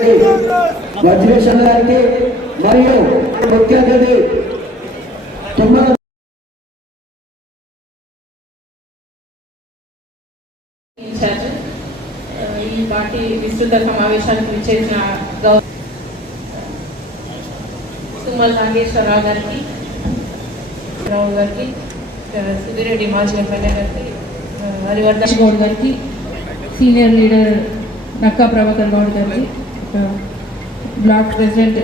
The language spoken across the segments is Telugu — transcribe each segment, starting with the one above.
వజ్రేశ్వర గారికి మరియు ముఖ్య అతిథి తుమ్మల ఈ పార్టీ విస్తృత సమావేశానికి విచ్చేసిన గౌరవ తుమ్మల నాగేశ్వరరావు గారికి రావు గారికి సుధిరెడ్డి మాజీ ఎమ్మెల్యే గారికి హరివర్ధన్ గౌడ్ గారికి సీనియర్ లీడర్ నక్కా ప్రభాకర్ గౌడ్ గారికి block president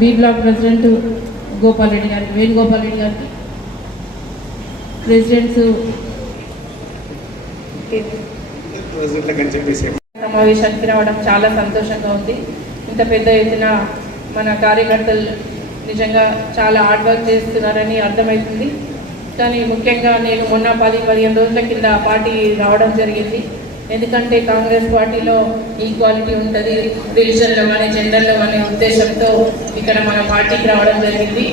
B block president Gopal Reddy గారికి వేణుగోపాల్ రెడ్డి గారికి ప్రెసిడెంట్స్. సమావేశానికి రావడం చాలా సంతోషంగా ఉంది. ఇంత పెద్ద ఎత్తున మన కార్యకర్తలు నిజంగా చాలా హార్డ్ వర్క్ చేస్తున్నారని అర్థమవుతుంది. కానీ ముఖ్యంగా నేను మొన్న పది పదిహేను రోజుల కింద పార్టీ రావడం జరిగింది. ఎందుకంటే కాంగ్రెస్ పార్టీలో ఈక్వాలిటీ ఉంటుంది రిలీజన్లో కానీ జెండర్లో కానీ ఉద్దేశంతో ఇక్కడ మన పార్టీకి రావడం జరిగింది.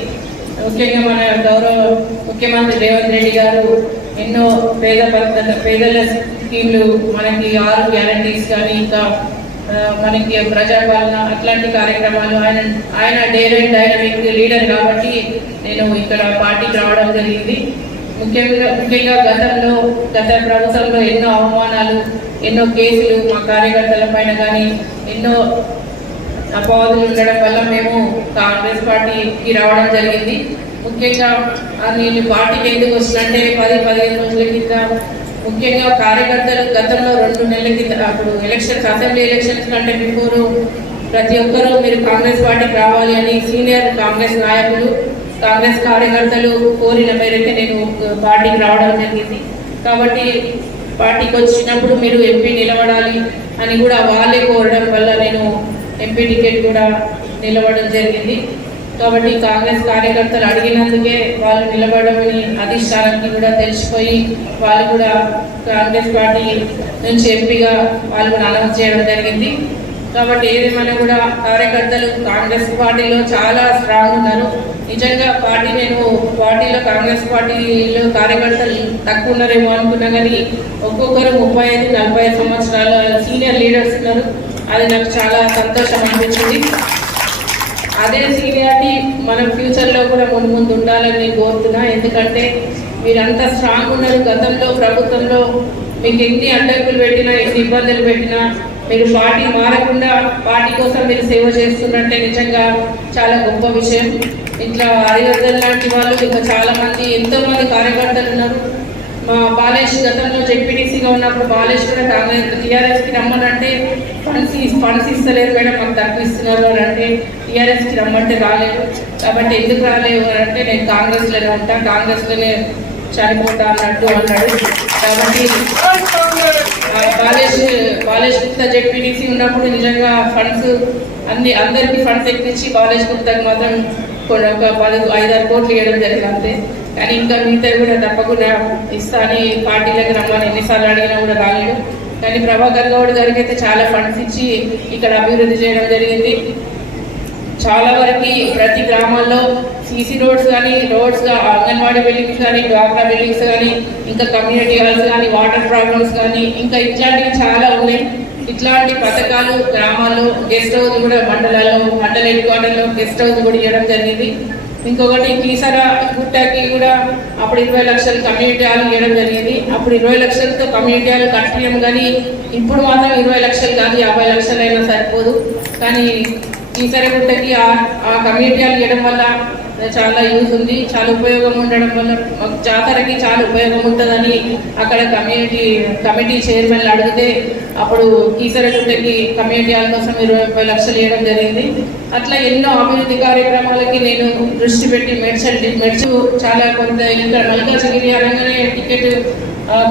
ముఖ్యంగా మన గౌరవ ముఖ్యమంత్రి రేవంత్ రెడ్డి గారు ఎన్నో పేద పేదల స్కీమ్లు మనకి ఆరు గ్యారంటీస్ కానీ ఇంకా మనకి ప్రజాపాలన అట్లాంటి కార్యక్రమాలు ఆయన ఆయన డైరెక్ట్ డైనమిక్ లీడర్ కాబట్టి నేను ఇక్కడ పార్టీకి రావడం జరిగింది. ముఖ్యంగా ముఖ్యంగా గతంలో గత ప్రభుత్వంలో ఎన్నో అవమానాలు ఎన్నో కేసులు మా కార్యకర్తల పైన కానీ ఎన్నో అపవాదులు ఉండడం వల్ల మేము కాంగ్రెస్ పార్టీకి రావడం జరిగింది. ముఖ్యంగా నేను పార్టీకి ఎందుకు వస్తుందంటే పది పదిహేను రోజుల కింద ముఖ్యంగా కార్యకర్తలు గతంలో రెండు నెలల కింద అప్పుడు ఎలక్షన్స్ అసెంబ్లీ ఎలక్షన్స్ కంటే బిఫోర్ ప్రతి ఒక్కరూ మీరు కాంగ్రెస్ పార్టీకి రావాలి అని సీనియర్ కాంగ్రెస్ నాయకులు కాంగ్రెస్ కార్యకర్తలు కోరిన మేరకు నేను పార్టీకి రావడం జరిగింది. కాబట్టి పార్టీకి వచ్చినప్పుడు మీరు ఎంపీ నిలబడాలి అని కూడా వాళ్ళే కోరడం వల్ల నేను ఎంపీ టికెట్ కూడా నిలబడడం జరిగింది. కాబట్టి కాంగ్రెస్ కార్యకర్తలు అడిగినందుకే వాళ్ళు నిలబడమని అధిష్టానానికి కూడా తెలిసిపోయి వాళ్ళు కూడా కాంగ్రెస్ పార్టీ నుంచి ఎంపీగా వాళ్ళు కూడా అనౌన్స్ చేయడం జరిగింది. కాబట్టి ఏదేమైనా కూడా కార్యకర్తలు కాంగ్రెస్ పార్టీలో చాలా స్ట్రాంగ్ ఉన్నారు. నిజంగా పార్టీ నేను పార్టీలో కాంగ్రెస్ పార్టీలో కార్యకర్తలు తక్కువ ఉన్నారేమో అనుకున్నా కానీ ఒక్కొక్కరు ముప్పై ఐదు నలభై ఐదు సంవత్సరాల సీనియర్ లీడర్స్ ఉన్నారు. అది నాకు చాలా సంతోషం అనిపించింది. అదే సీనియారిటీ మన ఫ్యూచర్లో కూడా ముందు ముందు ఉండాలని నేను కోరుతున్నా. ఎందుకంటే మీరంతా స్ట్రాంగ్ ఉన్నారు. గతంలో ప్రభుత్వంలో మీకు ఎన్ని అడ్డంకులు పెట్టినా ఎన్ని ఇబ్బందులు పెట్టినా మీరు పార్టీ మారకుండా వాటి కోసం మీరు సేవ చేస్తున్నట్టే నిజంగా చాలా గొప్ప విషయం. ఇట్లా హరివర్ధన్ లాంటి వాళ్ళు ఇంకా చాలా మంది ఎంతో మంది కార్యకర్తలు ఉన్నారు. మా బాలేష్ గతంలో జెడ్పీటీసీగా ఉన్నప్పుడు బాలేష్ కూడా కాంగ్రెస్ టీఆర్ఎస్కి రమ్మనంటే ఫండ్స్ ఫండ్స్ ఇస్తలేరు మేడం మాకు తగ్గిస్తున్నారు అని అంటే టీఆర్ఎస్కి రమ్మంటే రాలేదు. కాబట్టి ఎందుకు రాలేదు అని అంటే నేను కాంగ్రెస్లోనే ఉంటా కాంగ్రెస్లోనే చనిపోతా అన్నట్టు అన్నాడు. కాబట్టి కాలేజ్ బాలేష్ బాలేష్ గుప్తా జెడ్పీడీసీ ఉన్నప్పుడు నిజంగా ఫండ్స్ అన్ని అందరికీ ఫండ్స్ ఎక్కించి బాలేష్ గుప్తాకి మాత్రం కొన్ని ఒక పది ఐదారు కోట్లు ఇవ్వడం జరిగింది అంతే. కానీ ఇంకా మిగతా కూడా తప్పకుండా ఇస్తా అని పార్టీలకు రమ్మని ఎన్నిసార్లు అడిగినా కూడా రాలేదు. కానీ ప్రభాకర్ గౌడ్ గారికి అయితే చాలా ఫండ్స్ ఇచ్చి ఇక్కడ అభివృద్ధి చేయడం జరిగింది. చాలా వరకు ప్రతి గ్రామాల్లో సీసీ రోడ్స్ కానీ రోడ్స్ అంగన్వాడీ బిల్డింగ్స్ కానీ డ్వాక్రా బిల్డింగ్స్ కానీ ఇంకా కమ్యూనిటీ హాల్స్ కానీ వాటర్ ప్రాబ్లమ్స్ కానీ ఇంకా ఇట్లాంటివి చాలా ఉన్నాయి. ఇట్లాంటి పథకాలు గ్రామాల్లో గెస్ట్ హౌస్ కూడా మండలాల్లో మండల హెడ్ క్వార్టర్లో గెస్ట్ హౌస్ కూడా ఇవ్వడం జరిగింది. ఇంకొకటి కీసరా గుట్టకి కూడా అప్పుడు ఇరవై లక్షలు కమ్యూనిటీ హాల్ ఇవ్వడం జరిగింది. అప్పుడు ఇరవై లక్షలతో కమ్యూనిటీ హాల్ కట్టలేము కానీ ఇప్పుడు మాత్రం ఇరవై లక్షలు కాదు యాభై లక్షలైనా సరిపోదు. కానీ కీసర గుట్టకి ఆ ఆ ఇవ్వడం వల్ల చాలా యూజ్ ఉంది చాలా ఉపయోగం ఉండడం వల్ల మాకు జాతరకి చాలా ఉపయోగం ఉంటుందని అక్కడ కమ్యూనిటీ కమిటీ చైర్మన్ అడిగితే అప్పుడు కీసరగుట్టకి కమ్యూనిటీ హాల్ కోసం ఇరవై ముప్పై లక్షలు ఇవ్వడం జరిగింది. అట్లా ఎన్నో అభివృద్ధి కార్యక్రమాలకి నేను దృష్టి పెట్టి మెడ్సల్ మెడ్స్ చాలా కొంత ఇక్కడ మల్కాజగిరి అనగానే టికెట్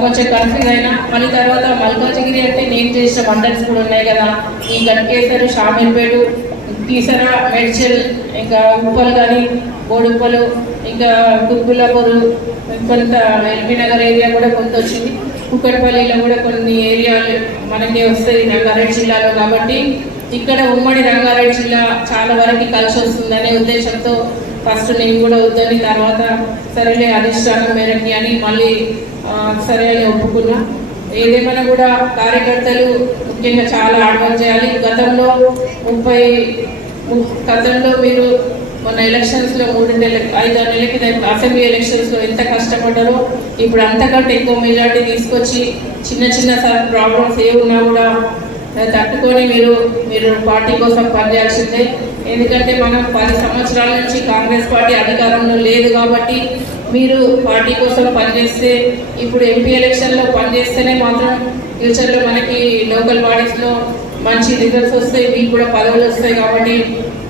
కొంచెం కన్ఫ్యూజ్ అయినా మళ్ళీ తర్వాత మల్కాజగిరి అంటే నేను చేసిన వండర్స్ కూడా ఉన్నాయి కదా. ఈ గట్కేసర్ షామీర్పేట కీసర మెడ్చల్ ఇంకా ఉప్పలు కానీ బోడుప్పలు ఇంకా గుర్గులపూరు కొంత ఎల్బీ నగర్ ఏరియా కూడా కొంత వచ్చింది కుక్కడపల్లిలో కూడా కొన్ని ఏరియాలు మనకి వస్తాయి రంగారెడ్డి జిల్లాలో కాబట్టి ఇక్కడ ఉమ్మడి రంగారెడ్డి జిల్లా చాలా వరకు కలిసి వస్తుందనే ఉద్దేశంతో ఫస్ట్ నేను కూడా వద్దని తర్వాత సరేలే అధిష్టానం మేరకి అని మళ్ళీ సరే అని ఒప్పుకున్నా. ఏదేమైనా కూడా కార్యకర్తలు ముఖ్యంగా చాలా ఆడవాళ్ళు చేయాలి. గతంలో ముప్పై గతంలో మీరు మొన్న ఎలక్షన్స్లో మూడు నెలల ఐదు ఆరు నెలల కింద అసెంబ్లీ ఎలక్షన్స్లో ఎంత కష్టపడ్డారో ఇప్పుడు అంతకంటే ఎక్కువ మెజార్టీ తీసుకొచ్చి చిన్న చిన్న ప్రాబ్లమ్స్ ఏ ఉన్నా కూడా తట్టుకొని మీరు మీరు పార్టీ కోసం పనిచేయాల్సిందే. ఎందుకంటే మనం పది సంవత్సరాల నుంచి కాంగ్రెస్ పార్టీ అధికారంలో లేదు కాబట్టి మీరు పార్టీ కోసం పనిచేస్తే ఇప్పుడు ఎంపీ ఎలక్షన్లో పనిచేస్తేనే మాత్రం ఫ్యూచర్లో మనకి లోకల్ బాడీస్లో మంచి రిజల్ట్స్ వస్తాయి మీకు కూడా పదవులు వస్తాయి కాబట్టి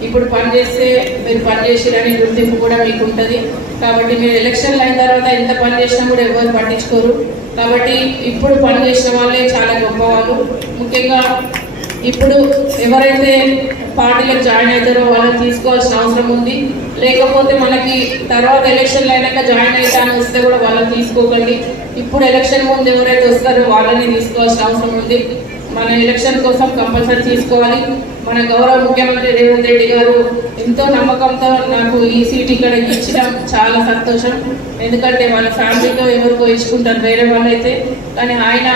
ఇప్పుడు పనిచేస్తే మీరు పనిచేసారని గుర్తింపు కూడా మీకు ఉంటుంది కాబట్టి మీరు ఎలక్షన్లు అయిన తర్వాత ఎంత పని చేసినా కూడా ఎవరు పట్టించుకోరు. కాబట్టి ఇప్పుడు పని చేసిన వాళ్ళే చాలా గొప్పవాళ్ళు. ముఖ్యంగా ఇప్పుడు ఎవరైతే పార్టీలకు జాయిన్ అవుతారో వాళ్ళని తీసుకోవాల్సిన అవసరం ఉంది. లేకపోతే మనకి తర్వాత ఎలక్షన్లు అయినాక జాయిన్ అవుతాను వస్తే కూడా వాళ్ళని తీసుకోకండి. ఇప్పుడు ఎలక్షన్ ముందు ఎవరైతే వస్తారో వాళ్ళని తీసుకోవాల్సిన అవసరం ఉంది. మన ఎలక్షన్ కోసం కంపల్సరీ తీసుకోవాలి. మన గౌరవ ముఖ్యమంత్రి రేవంత్ రెడ్డి గారు ఎంతో నమ్మకంతో నాకు ఈ సీట్ ఇక్కడ ఇచ్చడం చాలా సంతోషం. ఎందుకంటే వాళ్ళ ఫ్యామిలీతో ఎవరికో ఇచ్చుకుంటారు వేరే వాళ్ళైతే. కానీ ఆయన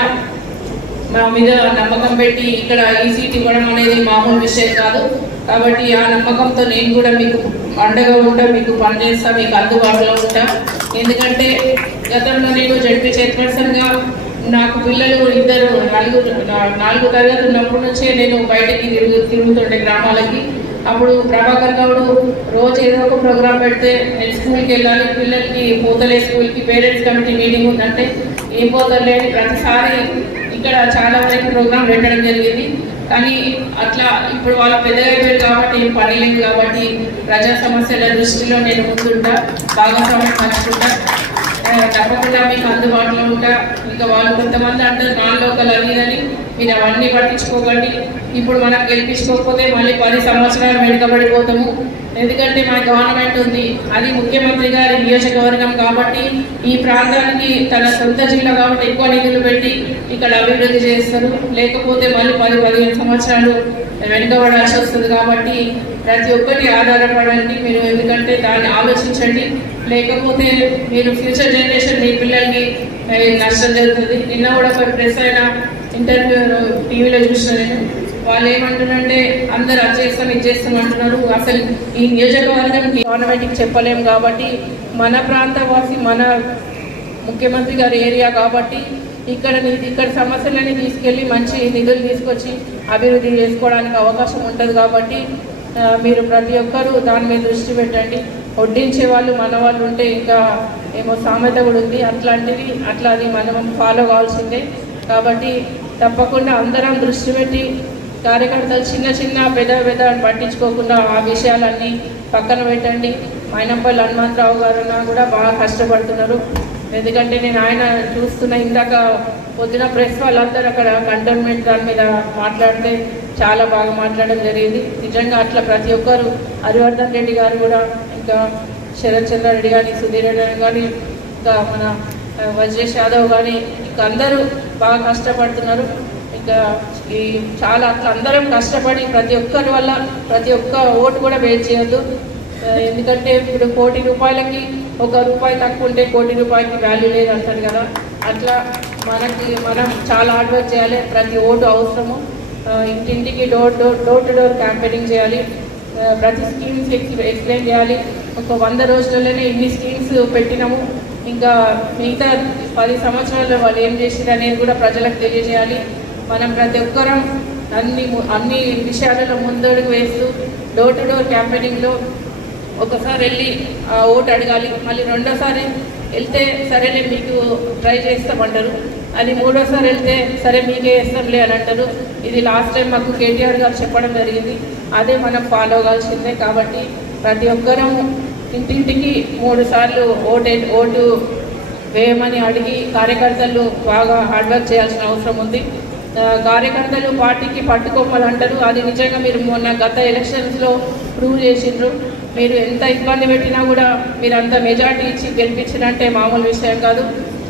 మా మీద నమ్మకం పెట్టి ఇక్కడ ఈ సీట్ ఇవ్వడం అనేది మామూలు విషయం కాదు. కాబట్టి ఆ నమ్మకంతో నేను కూడా మీకు అండగా ఉంటా మీకు పనిచేస్తా మీకు అందుబాటులో ఉంటా. ఎందుకంటే గతంలో నేను జడ్పీ చైర్పర్సన్గా నాకు పిల్లలు ఇద్దరు నలుగురు నాలుగు తరగతి ఉన్నప్పటి నుంచే నేను బయటకి తిరుగు తిరుగుతుండే గ్రామాలకి. అప్పుడు ప్రభాకర్ గౌడు రోజు ఏదో ఒక ప్రోగ్రామ్ పెడితే నేను స్కూల్కి వెళ్ళాలి పిల్లలకి పోతలే స్కూల్కి పేరెంట్స్ కమిటీ మీటింగ్ ఉందంటే ఏం పోతలే ప్రతిసారి ఇక్కడ చాలా వరకు ప్రోగ్రామ్ పెట్టడం జరిగింది. కానీ అట్లా ఇప్పుడు వాళ్ళ పెద్దగా కాబట్టి పని లేదు కాబట్టి ప్రజా సమస్యల దృష్టిలో నేను ముందుంటా భాగస్వామ్యం పంచుకుంటా. తప్పకుండా మీకు అందుబాటులో ఉంటా. ఇంకా వాళ్ళు కొంతమంది అంటారు నాన్ లోకల్ అని అని. మీరు అవన్నీ పట్టించుకోకండి. ఇప్పుడు మనం గెలిపించుకోకపోతే మళ్ళీ పది సంవత్సరాలు వెనుకబడిపోతాము. ఎందుకంటే మన గవర్నమెంట్ ఉంది. అది ముఖ్యమంత్రి గారి నియోజకవర్గం కాబట్టి ఈ ప్రాంతానికి తన సొంత జిల్లా కాబట్టి ఎక్కువ నిధులు పెట్టి ఇక్కడ అభివృద్ధి చేస్తారు. లేకపోతే మళ్ళీ పది పదిహేను సంవత్సరాలు వెనుకబడాల్సి వస్తుంది కాబట్టి ప్రతి ఒక్కరిని ఆధారపడండి మీరు ఎందుకంటే దాన్ని ఆలోచించండి. లేకపోతే మీరు ఫ్యూచర్ జనరేషన్ మీ పిల్లలకి నష్టం జరుగుతుంది. నిన్న కూడా ఒక ప్రెస్ అయిన ఇంటర్వ్యూ టీవీలో చూసిన నేను వాళ్ళు ఏమంటున్నారంటే అందరు అది చేస్తాం ఇది చేస్తాం అంటున్నారు. అసలు ఈ నియోజకవర్గం గవర్నమెంట్కి చెప్పలేం కాబట్టి మన ప్రాంతవాసి మన ముఖ్యమంత్రి గారి ఏరియా కాబట్టి ఇక్కడ ఇక్కడ సమస్యలని తీసుకెళ్ళి మంచి నిధులు తీసుకొచ్చి అభివృద్ధి చేసుకోవడానికి అవకాశం ఉంటుంది కాబట్టి మీరు ప్రతి ఒక్కరూ దాని మీద దృష్టి పెట్టండి. వడ్డించే వాళ్ళు మన వాళ్ళు ఉంటే ఇంకా ఏమో సామెత కూడా ఉంది. అట్లాంటివి అట్లా అది మనం ఫాలో కావాల్సిందే. కాబట్టి తప్పకుండా అందరం దృష్టి పెట్టి కార్యకర్తలు చిన్న చిన్న పెద్ద పెద్ద పట్టించుకోకుండా ఆ విషయాలన్నీ పక్కన పెట్టండి. మైనంపల్లి హనుమంతరావు గారు కూడా బాగా కష్టపడుతున్నారు. ఎందుకంటే నేను ఆయన చూస్తున్న ఇందాక పొద్దున ప్రెస్ వాళ్ళందరూ అక్కడ కంటోన్మెంట్ దాని మీద మాట్లాడితే చాలా బాగా మాట్లాడడం జరిగింది. నిజంగా అట్లా ప్రతి ఒక్కరు హరివర్ధన్ రెడ్డి గారు కూడా ఇంకా శరత్ చంద్రారెడ్డి కానీ సుధీర్ రెడ్డి కానీ ఇంకా మన వజ్రేష్ యాదవ్ కానీ ఇంకా అందరూ బాగా కష్టపడుతున్నారు. ఇంకా ఈ చాలా అట్లా అందరం కష్టపడి ప్రతి ఒక్కరి వల్ల ప్రతి ఒక్క ఓటు కూడా వేట్ చేయొద్దు. ఎందుకంటే ఇప్పుడు కోటి రూపాయలకి ఒక రూపాయి తక్కువ ఉంటే కోటి రూపాయలకి వాల్యూ లేదు అంటారు కదా. అట్లా మనకి మనం చాలా హార్డ్ వర్క్ చేయాలి. ప్రతి ఓటు అవసరము. ఇంటింటికి door door door to door campaigning చేయాలి. ప్రతి స్కీమ్స్ ఎక్స్ప్లెయిన్ చేయాలి. ఒక వంద రోజులలోనే ఇన్ని స్కీమ్స్ పెట్టినాము. ఇంకా మిగతా పది సంవత్సరాల్లో వాళ్ళు ఏం చేసింది అనేది కూడా ప్రజలకు తెలియజేయాలి. మనం ప్రతి ఒక్కరం అన్ని అన్ని విషయాలలో ముందడుగు వేస్తూ డోర్ టు డోర్ క్యాంపెయినింగ్లో ఒకసారి వెళ్ళి ఓటు అడగాలి. మళ్ళీ రెండోసారి వెళ్తే సరేలే మీకు ట్రై చేస్తామంటారు. అది మూడోసారి వెళ్తే సరే మీకే వేస్తాంలే అని అంటారు. ఇది లాస్ట్ టైం మాకు కేటీఆర్ గారు చెప్పడం జరిగింది. అదే మనం ఫాలో అవ్వాల్సిందే కాబట్టి ప్రతి ఒక్కరూ ఇంటింటికి మూడు సార్లు ఓటు ఓటు వేయమని అడిగి కార్యకర్తలు బాగా హార్డ్ వర్క్ చేయాల్సిన అవసరం ఉంది. కార్యకర్తలు పార్టీకి పట్టుకోమని అంటారు. అది నిజంగా మీరు మొన్న గత ఎలక్షన్స్లో ప్రూవ్ చేసిండ్రు. మీరు ఎంత ఇబ్బంది పెట్టినా కూడా మీరు అంత మెజార్టీ ఇచ్చి గెలిపించినంటే మామూలు విషయం కాదు.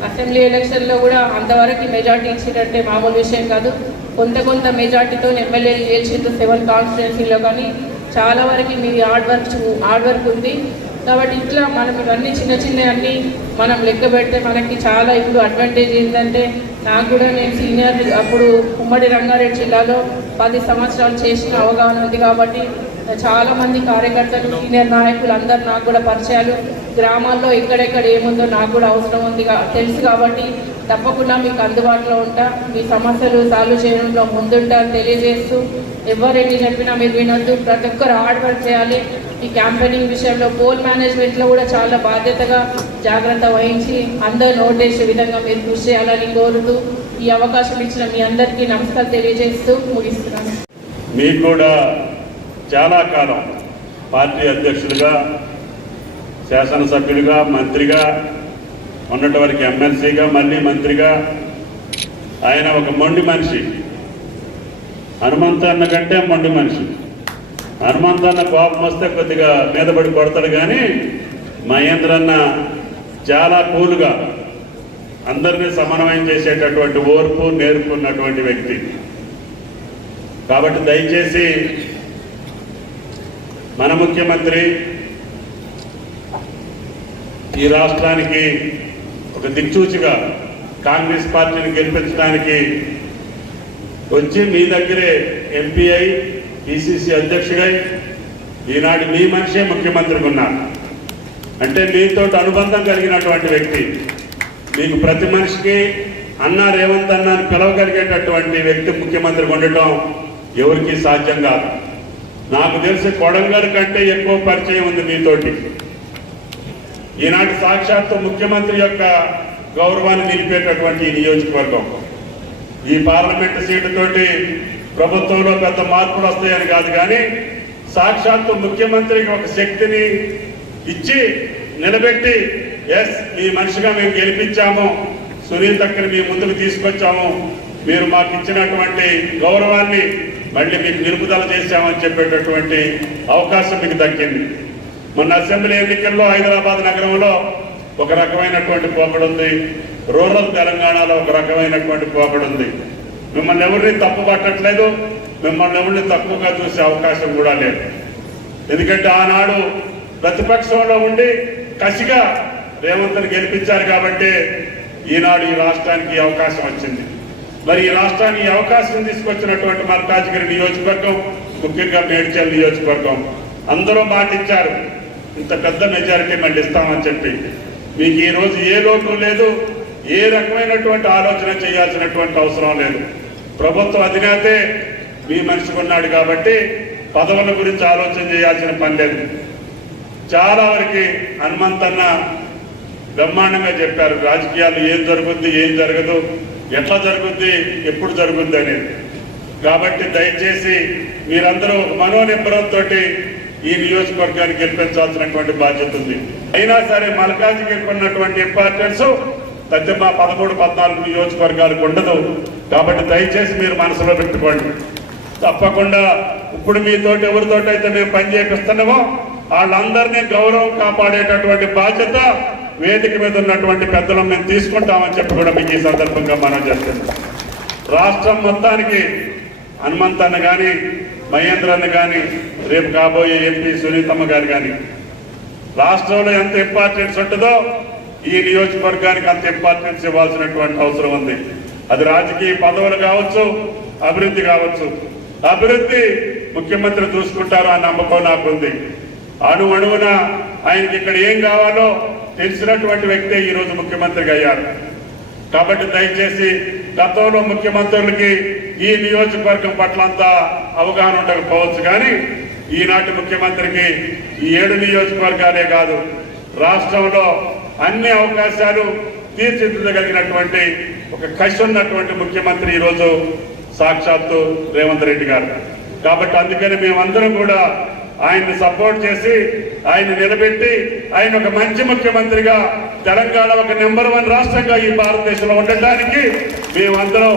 అసెంబ్లీ ఎలక్షన్లో కూడా అంతవరకు మెజార్టీ ఇచ్చినట్టే మామూలు విషయం కాదు. కొంత కొంత మెజార్టీతో ఎమ్మెల్యే గెలిచిండ్రు సెవెన్ కాన్స్టిట్యున్సీలో కానీ చాలా వరకు మీ హార్డ్ వర్క్ హార్డ్ వర్క్ ఉంది. కాబట్టి ఇట్లా మనం ఇవన్నీ చిన్న చిన్న అన్నీ మనం లెక్క పెడితే మనకి చాలా ఇప్పుడు అడ్వాంటేజ్ ఏంటంటే నాకు కూడా నేను సీనియర్ అప్పుడు ఉమ్మడి రంగారెడ్డి జిల్లాలో పది సంవత్సరాలు చేసిన అవగాహన ఉంది కాబట్టి చాలా మంది కార్యకర్తలు సీనియర్ నాయకులు అందరు నాకు కూడా పరిచయాలు. గ్రామాల్లో ఎక్కడెక్కడ ఏముందో నాకు కూడా అవసరం ఉంది తెలుసు కాబట్టి తప్పకుండా మీకు అందుబాటులో ఉంటా. మీ సమస్యలు సాల్వ్ చేయడంలో ముందుంటా తెలియజేస్తూ ఎవరెన్ని చెప్పినా మీరు వినొద్దు. ప్రతి ఒక్కరు హార్డ్ వర్క్ చేయాలి. ఈ క్యాంపెయినింగ్ విషయంలో పోల్ మేనేజ్మెంట్లో కూడా చాలా బాధ్యతగా జాగ్రత్త వహించి అందరూ నోటేసే విధంగా మీరు కృషి చేయాలని కోరుతూ ఈ అవకాశం ఇచ్చిన మీ అందరికీ నమస్కారం తెలియజేస్తూ ముగిస్తున్నాను. మీకు కూడా చాలా కాలం పార్టీ అధ్యక్షులుగా శాసనసభ్యుడిగా మంత్రిగా ఉన్నటి వరకు ఎమ్మెల్సీగా మళ్ళీ మంత్రిగా ఆయన ఒక మొండి మనిషి. హనుమంతన్న కంటే మొండి మనిషి. హనుమంతన్న కోపం వస్తే కొద్దిగా మీదపడి కొడతాడు కానీ మహేంద్రన్న చాలా కూలుగా అందరినీ సమన్వయం చేసేటటువంటి ఓర్పు నేర్పు ఉన్నటువంటి వ్యక్తి. కాబట్టి దయచేసి మన ముఖ్యమంత్రి ఈ రాష్ట్రానికి ఒక దిక్చూచిగా కాంగ్రెస్ పార్టీని గెలిపించడానికి వచ్చి మీ దగ్గరే ఎంపీ అయి పిసిసి అధ్యక్షుడై ఈనాడు మీ మనిషే ముఖ్యమంత్రిగా ఉన్నారు. అంటే మీతో అనుబంధం కలిగినటువంటి వ్యక్తి మీకు ప్రతి మనిషికి అన్నా రేవంత్ అన్న అని పిలవగలిగేటటువంటి వ్యక్తి ముఖ్యమంత్రిగా ఉండటం ఎవరికీ సాధ్యం కాదు. నాకు తెలిసి కొడంగల్ కంటే ఎక్కువ పరిచయం ఉంది మీతోటి. ఈనాటి సాక్షాత్తు ముఖ్యమంత్రి యొక్క గౌరవాన్ని నిలిపేటటువంటి నియోజకవర్గం. ఈ పార్లమెంట్ సీటుతోటి ప్రభుత్వంలో పెద్ద మార్పులు వస్తాయని కాదు కానీ సాక్షాత్తు ముఖ్యమంత్రికి ఒక శక్తిని ఇచ్చి నిలబెట్టి ఎస్ మీ మనిషిగా మేము గెలిపించాము సునీల్ తక్కని మీ ముందుకు తీసుకొచ్చాము మీరు మాకు ఇచ్చినటువంటి గౌరవాన్ని మళ్ళీ మీకు నిలుపుదల చేశామని చెప్పేటటువంటి అవకాశం మీకు దక్కింది. మొన్న అసెంబ్లీ ఎన్నికల్లో హైదరాబాద్ నగరంలో ఒక రకమైనటువంటి పోకడు ఉంది. రూరల్ తెలంగాణలో ఒక రకమైనటువంటి పోకడు ఉంది. మిమ్మల్ని ఎవరిని తప్పు పట్టట్లేదు మిమ్మల్ని ఎవరిని తక్కువగా చూసే అవకాశం కూడా లేదు. ఎందుకంటే ఆనాడు ప్రతిపక్షంలో ఉండి కసిగా రేవంత్ని గెలిపించారు కాబట్టి ఈనాడు ఈ రాష్ట్రానికి అవకాశం వచ్చింది. మరి ఈ రాష్ట్రానికి అవకాశం తీసుకొచ్చినటువంటి మల్కాజ్గిరి నియోజకవర్గం ముఖ్యంగా మేడ్చల్ నియోజకవర్గం. అందరూ మాటిచ్చారు ఇంత పెద్ద మెజారిటీ మళ్ళీ ఇస్తామని చెప్పి. మీకు ఈ రోజు ఏ లోటు లేదు. ఏ రకమైనటువంటి ఆలోచన చేయాల్సినటువంటి అవసరం లేదు. ప్రభుత్వ అధినేతే మీ మనిషికి ఉన్నాడు కాబట్టి పదవుల గురించి ఆలోచన చేయాల్సిన పని లేదు. చాలా వరకు హనుమంతన్న బ్రహ్మాండంగా చెప్పారు. రాజకీయాలు ఏం జరుగుద్ది ఏం జరగదు. ఎట్లా జరుగుద్ది ఎప్పుడు జరుగుద్ది అనేది. కాబట్టి దయచేసి మీరందరూ ఒక మనోనిబ్బరంతో ఈ నియోజకవర్గాన్ని గెలిపించాల్సినటువంటి బాధ్యత ఉంది. అయినా సరే మల్కాజికి ఉన్నటువంటి ఇంపార్టెన్స్ మా పదమూడు పద్నాలుగు నియోజకవర్గాలకు ఉండదు. కాబట్టి దయచేసి మీరు మనసులో పెట్టుకోండి. తప్పకుండా ఇప్పుడు మీతోటి ఎవరితోటైతే మేము పని చేపిస్తున్నామో వాళ్ళందరినీ గౌరవం కాపాడేటటువంటి బాధ్యత వేదిక మీద ఉన్నటువంటి పెద్దలను మేము తీసుకుంటామని చెప్పి కూడా మీకు ఈ సందర్భంగా మనం చేస్తున్నాం. రాష్ట్రం మొత్తానికి హనుమంతన్న కానీ మహేంద్రన్న కానీ రేపు కాబోయే ఎంపీ సునీతమ్మ గారు కానీ రాష్ట్రంలో ఎంత ఇంపార్టెన్స్ ఉంటుందో ఈ నియోజకవర్గానికి అంత ఇంపార్టెన్స్ ఇవ్వాల్సినటువంటి అవసరం ఉంది. అది రాజకీయ పదవులు కావచ్చు అభివృద్ధి కావచ్చు. అభివృద్ధి ముఖ్యమంత్రి చూసుకుంటారు ఆ నమ్మకం నాకుంది. అణు అణువున ఆయనకి ఇక్కడ ఏం కావాలో తెలిసినటువంటి వ్యక్తే ఈ రోజు ముఖ్యమంత్రిగా అయ్యారు. కాబట్టి దయచేసి గతంలో ముఖ్యమంత్రులకి ఈ నియోజకవర్గం పట్ల అంతా అవగాహన ఉండకపోవచ్చు. కానీ ఈనాటి ముఖ్యమంత్రికి ఈ ఏడు నియోజకవర్గాలే కాదు రాష్ట్రంలో అన్ని అవకాశాలు తీర్చిదిద్దగలిగినటువంటి ఒక కసి ఉన్నటువంటి ముఖ్యమంత్రి ఈరోజు సాక్షాత్తు రేవంత్ రెడ్డి గారు. కాబట్టి అందుకని మేమందరం కూడా ఆయన్ని సపోర్ట్ చేసి ఆయన నిలబెట్టి ఆయన ఒక మంచి ముఖ్యమంత్రిగా తెలంగాణ ఒక నెంబర్ వన్ రాష్ట్రంగా ఈ భారతదేశంలో ఉండటానికి మేమందరం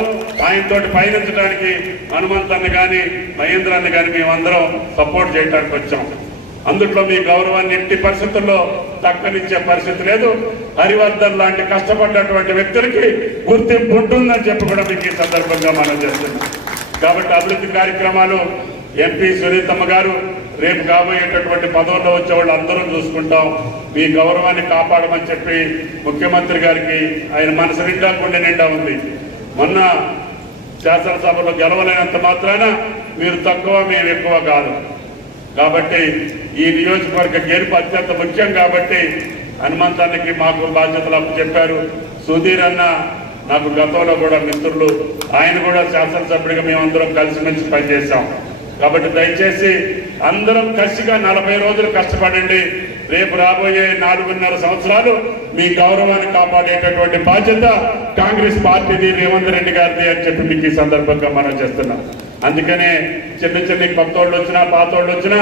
ఆయనతోటి పయనించడానికి హనుమంతన్ని కానీ మహేంద్రాన్ని కానీ మేమందరం సపోర్ట్ చేయడానికి వచ్చాం. అందుట్లో మీ గౌరవాన్ని ఎట్టి పరిస్థితుల్లో తక్కనిచ్చే పరిస్థితి లేదు. హరివర్ధన్ లాంటి కష్టపడ్డటువంటి వ్యక్తులకి గుర్తింపు ఉంటుందని చెప్పి కూడా మీకు ఈ సందర్భంగా మనం చేస్తున్నాం. కాబట్టి అభివృద్ధి కార్యక్రమాలు ఎంపీ సునీతమ్మ గారు రేపు కాబోయేటటువంటి పదవుల్లో వచ్చే వాళ్ళు అందరం చూసుకుంటాం. మీ గౌరవాన్ని కాపాడమని చెప్పి ముఖ్యమంత్రి గారికి ఆయన మనసు నిండా గుండె నిండా ఉంది. మొన్న శాసనసభలో గెలవలేనంత మాత్రాన మీరు తక్కువ మేము ఎక్కువ కాదు. కాబట్టి ఈ నియోజకవర్గ గెలుపు అత్యంత ముఖ్యం కాబట్టి హనుమంతానికి మాకు బాధ్యతలు అప్పు చెప్పారు సుధీర్ అన్న నాకు గతంలో కూడా మిత్రులు. ఆయన కూడా శాసనసభ్యుడిగా మేమందరం కలిసిమెలిసి పనిచేశాం. కాబట్టి దయచేసి అందరం కసిగా నలభై రోజులు కష్టపడండి. రేపు రాబోయే నాలుగున్నర సంవత్సరాలు మీ గౌరవాన్ని కాపాడేటటువంటి బాధ్యత కాంగ్రెస్ పార్టీది రేవంత్ రెడ్డి గారిది అని చెప్పి మీకు ఈ సందర్భంగా మనం చేస్తున్నాం. అందుకనే చిన్న చిన్న కొత్త వాళ్ళు వచ్చినా పాత వాళ్ళు వచ్చినా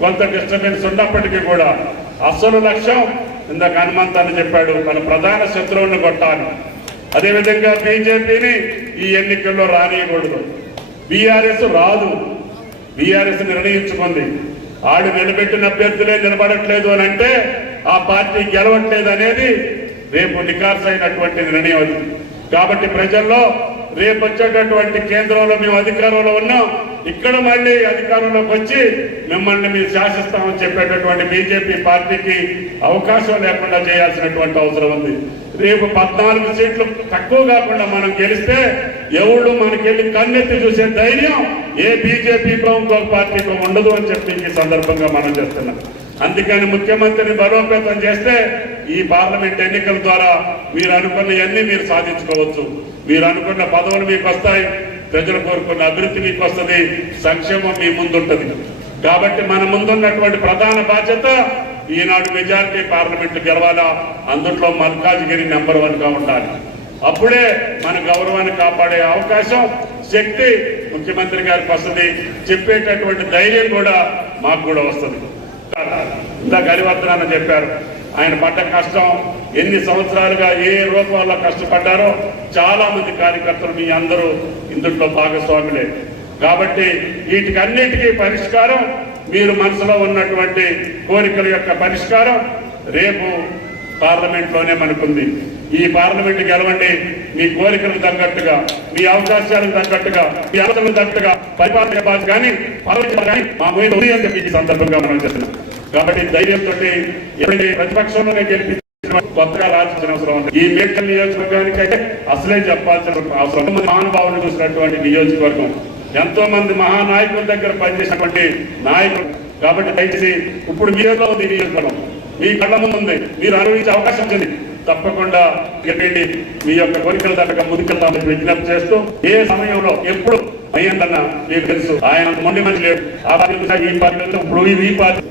కొంత డిస్టర్బెన్స్ ఉన్నప్పటికీ కూడా అసలు లక్ష్యం ఇందాక హనుమంతాన్ని చెప్పాడు మన ప్రధాన శత్రువుని కొట్టాలి. అదేవిధంగా బీజేపీని ఈ ఎన్నికల్లో రానియకూడదు. బీఆర్ఎస్ రాదు. బీఆర్ఎస్ నిర్ణయించుకుంది. ఆడు నిలబెట్టిన అభ్యర్థులే నిలబడట్లేదు అని అంటే ఆ పార్టీ గెలవట్లేదు అనేది రేపు నికార్సైనటువంటి నిర్ణయం అది. కాబట్టి ప్రజల్లో రేపు వచ్చేటటువంటి కేంద్రంలో మేము అధికారంలో ఉన్నాం. ఇక్కడ మళ్ళీ అధికారంలోకి వచ్చి మిమ్మల్ని మీరు శాసిస్తామని చెప్పేటటువంటి బీజేపీ పార్టీకి అవకాశం లేకుండా చేయాల్సినటువంటి అవసరం ఉంది. రేపు పద్నాలుగు సీట్లు తక్కువ కాకుండా మనం గెలిస్తే ఎవడు మనకెళ్ళి కన్నెత్తి చూసే ధైర్యం ఏ బీజేపీకో ఇంకో పార్టీకో ఉండదు అని చెప్పి ఈ సందర్భంగా మనం చేస్తున్నాం. అందుకని ముఖ్యమంత్రిని బలోపేతం చేస్తే ఈ పార్లమెంట్ ఎన్నికల ద్వారా మీరు అనుకున్నవన్నీ మీరు సాధించుకోవచ్చు. మీరు అనుకున్న పదవులు మీకు వస్తాయి. ప్రజలు కోరుకున్న అభివృద్ధి మీకు వస్తుంది సంక్షేమం మీ ముందుంటది. కాబట్టి మన ముందున్నటువంటి ప్రధాన బాధ్యత ఈనాడు మెజారిటీ పార్లమెంట్ గెలవాలా అందుట్లో మల్కాజ్గిరి నెంబర్ వన్గా ఉండాలి. అప్పుడే మన గౌరవాన్ని కాపాడే అవకాశం శక్తి ముఖ్యమంత్రి గారికి వస్తుంది. చెప్పేటటువంటి ధైర్యం కూడా మాకు కూడా వస్తుంది. ఇంత హరివర్ధన చెప్పారు ఆయన పడ్డ కష్టం ఎన్ని సంవత్సరాలుగా ఏ రూపంలో కష్టపడ్డారో చాలా మంది కార్యకర్తలు మీ అందరూ ఇందులో భాగస్వాములే. కాబట్టి వీటికన్నిటికీ పరిష్కారం మీరు మనసులో ఉన్నటువంటి కోరికల యొక్క పరిష్కారం రేపు పార్లమెంట్లోనే మనకుంది. ఈ పార్లమెంట్ గెలవండి మీ కోరికలకు తగ్గట్టుగా మీ అవకాశాలకు తగ్గట్టుగా మీ అవసరాలకు తగ్గట్టుగా పరిపాలన బాధ్యత కానీ కానీ మా మీద సందర్భంగా మనం చేస్తున్నాం. కాబట్టి ధైర్యంతో ఎప్పుడైతే ప్రతిపక్షంలోనే గెలిపి కొత్తగా రాల్సిన అవసరం ఉంది. ఈ మేడ్చల్ నియోజకవర్గానికి అయితే అసలే చెప్పాల్సిన అవసరం మహానుభావులు చూసినటువంటి నియోజకవర్గం. ఎంతో మంది మహానాయకుల దగ్గర పనిచేసినటువంటి నాయకులు. కాబట్టి దయచేసి ఇప్పుడు మీలో ఉంది ఈ నియోజకవర్గం. మీ కళ్ళ ముందు ఉంది. మీరు అనుభవించే అవకాశం ఉంది. తప్పకుండా గెలిపండి మీ యొక్క కోరికల దగ్గర ముందుకెళ్తామని విజ్ఞప్తి చేస్తూ ఏ సమయంలో ఎప్పుడు అయ్యిందన్న మీకు తెలుసు. ఆయన మొండి మంచి లేడు. ఆ పార్టీ ఈ పార్టీ ఇప్పుడు ఈ పార్టీ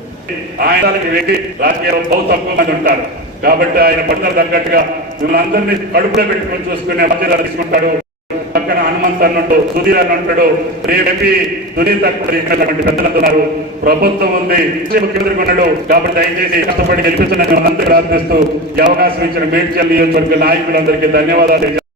ఆయనకి వ్యక్తి రాజకీయ బహు తక్కువ మంది ఉంటారు. కాబట్టి ఆయన పట్ల తగ్గట్టుగా మిమ్మల్ని అందరినీ కడుపులో పెట్టుకుని చూసుకునే బాధ్యత తీసుకుంటాడు. పక్కన హనుమంత్ అన్నట్టు సుధీర్ అన్నట్టు అంటాడు రేపి సునీల్ ప్రభుత్వం ఉంది ముఖ్యమంత్రి ఉన్నాడు కాబట్టి దయచేసి కష్టపడి గెలిపిస్తున్న అందరూ ప్రార్థిస్తూ ఈ అవకాశం ఇచ్చిన మేడ్చల్ నియోజకవర్గ నాయకులందరికీ ధన్యవాదాలు